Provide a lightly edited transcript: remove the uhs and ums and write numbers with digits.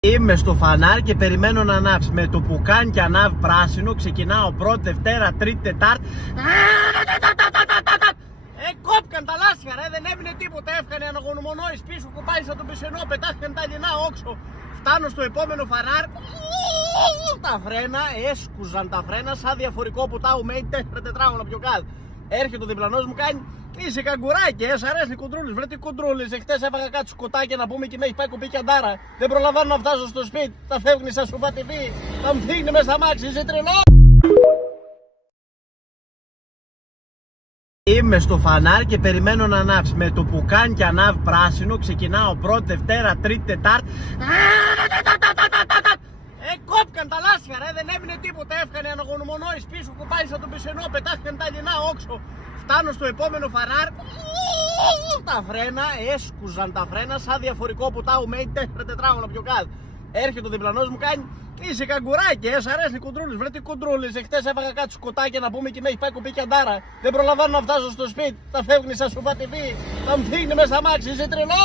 Είμαι στο φανάρι και περιμένω να ανάψει. Με το που κάνει και ανάβει πράσινο, ξεκινάω πρώτη, Δευτέρα, Τρίτη, Τετάρτη. Κόπηκαν τα λάστιχα, ρε, δεν έμεινε τίποτα. Έφκανε αναγωνομονόης πίσω, κουπάει σαν τον πισενό, πετάχτηκαν τα λινά όξο. Φτάνω στο επόμενο φανάρι. Τα φρένα, έσκουζαν τα φρένα σαν διαφορικό που τα ουμένει 4 τετράγωνα πιο κάτω. Έρχεται ο διπλανός μου, κάνει: είσαι καγκουράκι, σ' αρέσει κοντρούλης. Βρε τι κοντρούλης, εχθές έφαγα κάτι σκοτάκια να πούμε και με έχει πάει κουπί και αντάρα. Δεν προλαμβάνω να φτάσω στο σπίτι. Τα φεύγουν σαν σουβά TV. Θα μου φύγει μέσα στα μάξι, είσαι τρελό. Είμαι στο φανάρι και περιμένω να ανάψει. Με το που κάνει και ανάβει πράσινο, ξεκινάω πρώτη, Δευτέρα, Τρίτη, Τετάρτη. Κόπηκαν τα λάστιχα, ρε, δεν έμεινε τίποτα. Έφκανε αναγωνομονόης πίσω, κουπάει σαν τον πισενό, πετάχτηκαν τα λινά όξο. Φτάνω στο επόμενο φανάρι. Τα φρένα, έσκουζαν τα φρένα σαν διαφορικό που τα ουμένει 4 τετράγωνα πιο κάτω. Έρχεται ο διπλανός μου, κάνει: είσαι καγκουράκι, σ' αρέσει κοντρούλης. Βρε τι κοντρούλης, εχθές έφαγα κάτι σκοτάκια να πούμε και με έχει πάει κουπί και αντάρα. Δεν προλαμβάνω να φτάσω στο σπίτι. Τα φεύγουν σαν σουβά TV. Θα μου φύγει μέσα στα μάξι, είσαι τρελό.